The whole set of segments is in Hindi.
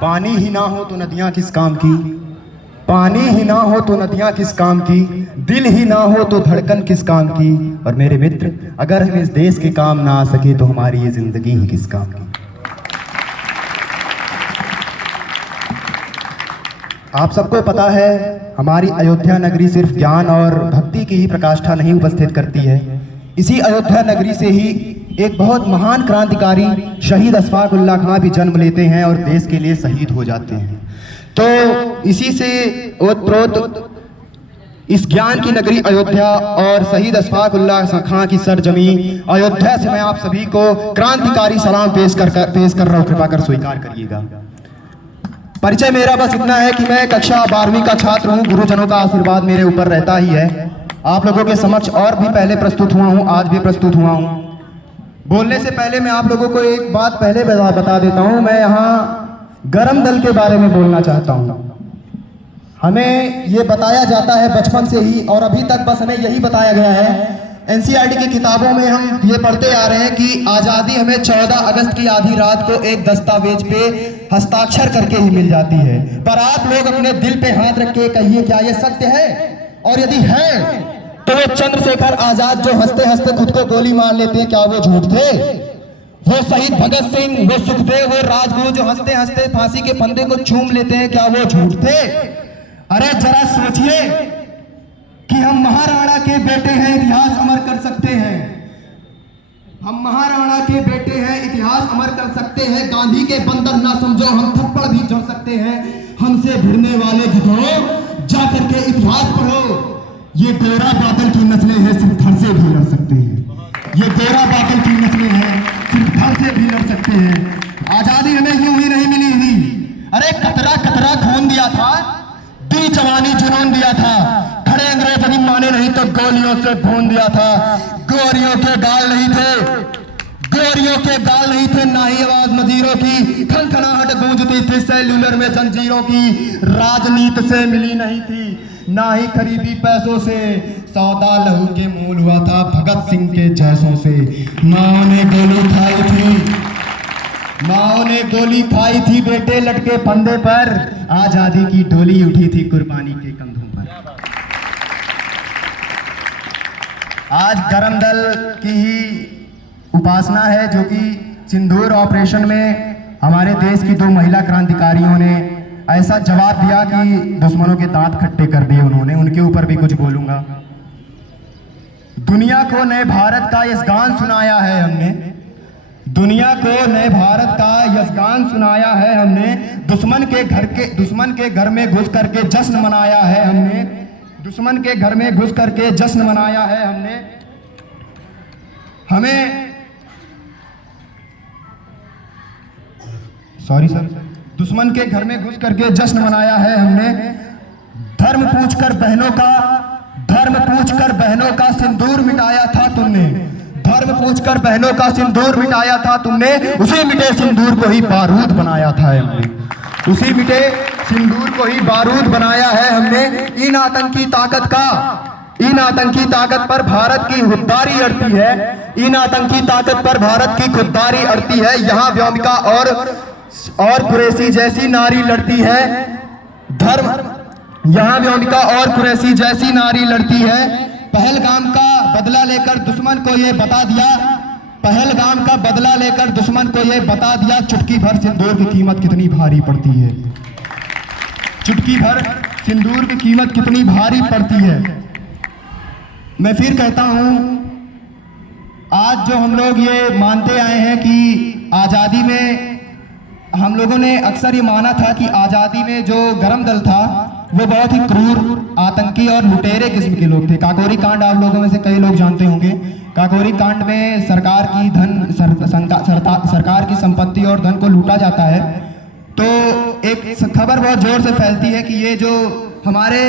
पानी ही ना हो तो नदियां किस काम की, पानी ही ना हो तो नदियां किस काम की, दिल ही ना हो तो धड़कन किस काम की। और मेरे मित्र, अगर हम इस देश के काम ना आ सके तो हमारी ये जिंदगी ही किस काम की। आप सबको पता है, हमारी अयोध्या नगरी सिर्फ ज्ञान और भक्ति की ही प्रकाष्ठा नहीं उपस्थित करती है। इसी अयोध्या नगरी से ही एक बहुत महान क्रांतिकारी शहीद अशफाक उल्लाह खां भी जन्म लेते हैं और देश के लिए शहीद हो जाते हैं। तो इसी से ओतप्रोत इस ज्ञान की नगरी अयोध्या और शहीद अशफाक उल्लाह खां की सरजमी अयोध्या से मैं आप सभी को क्रांतिकारी सलाम पेश कर रहा हूँ। कृपा कर स्वीकार करिएगा। परिचय मेरा बस इतना है कि मैं कक्षा 12वीं का छात्र हूँ। गुरुजनों का आशीर्वाद मेरे ऊपर रहता ही है। आप लोगों के समक्ष और भी पहले प्रस्तुत हुआ हूँ, आज भी प्रस्तुत हुआ हूँ। बोलने से पहले मैं आप लोगों को एक बात पहले बता देता हूँ। मैं यहाँ गरम दल के बारे में बोलना चाहता हूँ। हमें ये बताया जाता है बचपन से ही, और अभी तक बस हमें यही बताया गया है। एनसीईआरटी की किताबों में हम ये पढ़ते आ रहे हैं कि आज़ादी हमें 14 अगस्त की आधी रात को एक दस्तावेज पे हस्ताक्षर करके ही मिल जाती है। पर आप लोग अपने दिल पे हाथ रख के कहिए, क्या ये सत्य है? और यदि है तो वो चंद्रशेखर आजाद जो हंसते हंसते खुद को गोली मार लेते हैं, क्या वो झूठ थे? वो शहीद भगत सिंह, वो सुखदेव, वो राजगुरु जो हंसते हंसते फांसी के फंदे को चूम लेते हैं, क्या वो झूठ थे? अरे जरा सोचिए कि हम महाराणा के बेटे हैं, इतिहास अमर कर सकते हैं। हम महाराणा के बेटे हैं, इतिहास अमर कर सकते हैं। गांधी के बंदर ना समझो, हम थप्पड़ भी जोड़ सकते हैं। हमसे भिड़ने वाले गिद्धों जाकर के इतिहास पढ़ो। ये गोरा बादल की नस्लें हैं, सिर्फ घर से भी लड़ सकते हैं। ये गोरा बादल की नस्लें हैं, सिर्फ घर से भी लड़ सकते हैं। आजादी हमें यूं ही नहीं मिली हुई। अरे कतरा कतरा खून दिया था, दी जवानी जुनून दिया था। खड़े अंग्रेज यदि माने नहीं तो गोलियों से भून दिया था। गोरियों के गाल नहीं थे, गोरियों के गाल नहीं थे, ना ही आवाज मजीरों की खनखनाहट गूंजती थी सेल्यूलर में जंजीरों की। राजनीति से मिली नहीं थी, ना ही खरीदी पैसों से। सौदा लहू के मूल हुआ था भगत सिंह के जैसों से। माओ ने गोली खाई थी, माओ ने गोली खाई थी बेटे लटके फंदे पर। आजादी की डोली उठी थी कुर्बानी के कंधों पर। आज गरम दल की ही उपासना है, जो कि सिंदूर ऑपरेशन में हमारे देश की 2 महिला क्रांतिकारियों ने ऐसा जवाब दिया कि दुश्मनों के दांत खट्टे कर दिए उन्होंने। उनके ऊपर भी कुछ बोलूंगा। दुनिया को नए भारत का यशगान सुनाया है हमने, दुनिया को नए भारत का यशगान सुनाया है हमने। दुश्मन के घर में घुस करके जश्न मनाया है हमने। दुश्मन के घर में घुस करके जश्न मनाया है हमने। दुश्मन के घर में घुस करके जश्न मनाया है हमने। धर्म पूछकर बहनों का सिंदूर मिटाया था तुमने। धर्म पूछकर बहनों का सिंदूर मिटाया था तुमने। उसी मिटे सिंदूर को ही बारूद बनाया था हमने। उसी मिटे सिंदूर को ही बारूद बनाया है हमने। इन आतंकी ताकत पर भारत की खुददारी अड़ती है। इन आतंकी ताकत पर भारत की खुददारी अड़ती है। यहाँ व्योमिका और कुरैशी जैसी नारी लड़ती है। यहाँ व्योमिका और कुरैशी जैसी नारी लड़ती है। पहलगाम का बदला लेकर दुश्मन को ये बता दिया, पहलगाम का बदला लेकर दुश्मन को ये बता दिया, चुटकी भर सिंदूर की कीमत कितनी भारी पड़ती है। चुटकी भर सिंदूर की कीमत कितनी भारी पड़ती है। मैं फिर कहता हूं, आज जो हम लोग ये मानते आए हैं कि आज़ादी में हम लोगों ने अक्सर ये माना था कि आज़ादी में जो गरम दल था वो बहुत ही क्रूर, आतंकी और लुटेरे किस्म के लोग थे। काकोरी कांड आप लोगों में से कई लोग जानते होंगे। काकोरी कांड में सरकार की संपत्ति और धन को लूटा जाता है। तो एक खबर बहुत जोर से फैलती है कि ये जो हमारे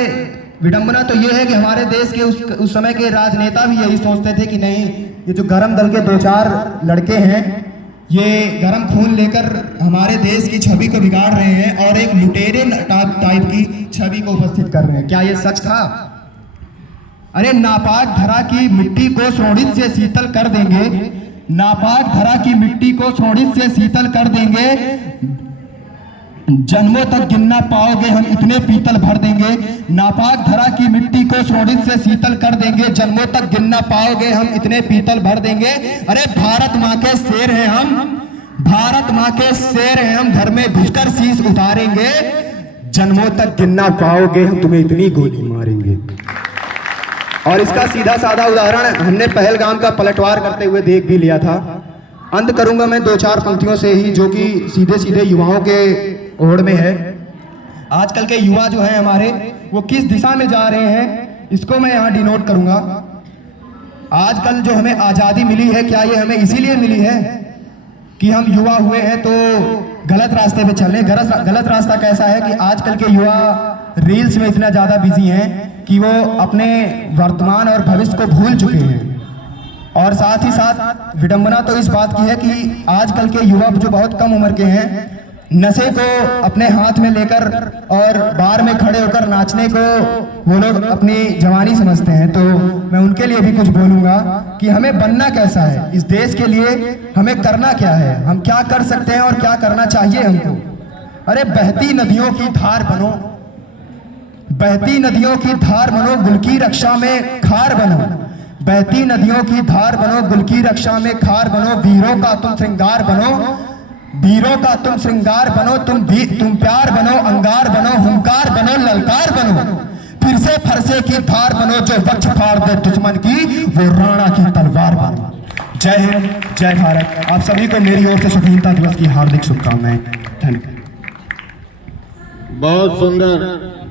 विडंबना तो ये है कि हमारे देश के उस समय के राजनेता भी यही सोचते थे कि नहीं, ये जो गरम दल के 2-4 लड़के हैं ये गरम खून लेकर हमारे देश की छवि को बिगाड़ रहे हैं और एक लुटेरे टाइप की छवि को उपस्थित कर रहे हैं। क्या ये सच था? अरे नापाक धरा की मिट्टी को सोडित से शीतल कर देंगे, नापाक धरा की मिट्टी को सोडित से शीतल कर देंगे। जन्मों तक गिनना पाओगे हम इतने पीतल भर देंगे, नापाक धरा की मिट्टी को शोणित से शीतल कर देंगे। जन्मों तक गिनना पाओगे हम इतने पीतल भर देंगे। अरे भारत माँ के शेर हैं हम, भारत माँ के शेर हैं हम, घर में घुसकर शीश उतारेंगे। जन्मों तक गिनना पाओगे हम तुम्हें इतनी गोली मारेंगे। और इसका सीधा साधा उदाहरण हमने पहलगाम का पलटवार करते हुए देख भी लिया था। अंत करूंगा मैं 2-4 पंक्तियों से ही, जो कि सीधे सीधे युवाओं के ओर में है। आजकल के युवा जो हैं हमारे, वो किस दिशा में जा रहे हैं, इसको मैं यहाँ डिनोट करूंगा। आजकल जो हमें आज़ादी मिली है, क्या ये हमें इसीलिए मिली है कि हम युवा हुए हैं तो गलत रास्ते पे चल रहे हैं? गलत रास्ता कैसा है कि आजकल के युवा रील्स में इतना ज़्यादा बिजी हैं कि वो अपने वर्तमान और भविष्य को भूल चुके हैं। और साथ ही साथ विडंबना तो इस बात की है कि आजकल के युवा जो बहुत कम उम्र के हैं, नशे को अपने हाथ में लेकर और बार में खड़े होकर नाचने को वो लोग अपनी जवानी समझते हैं। तो मैं उनके लिए भी कुछ बोलूँगा कि हमें बनना कैसा है, इस देश के लिए हमें करना क्या है, हम क्या कर सकते हैं और क्या करना चाहिए हमको। अरे बहती नदियों की धार बनो, बहती नदियों की धार बनो, गुल की रक्षा में खार बनो। बहती नदियों की धार बनो, गुल की रक्षा में खार बनो। वीरों का तुम श्रृंगार बनो, वीरों का तुम श्रृंगार बनो। तुम प्यार बनो, अंगार बनो, हुंकार बनो, ललकार बनो। फिर से फरसे की धार बनो, जो वक्ष फाड़ दे दुश्मन की, वो राणा की तलवार बनो। जय हिंद, जय भारत। आप सभी को मेरी ओर से स्वाधीनता दिवस की हार्दिक शुभकामनाएं। धन्यवाद। बहुत सुंदर।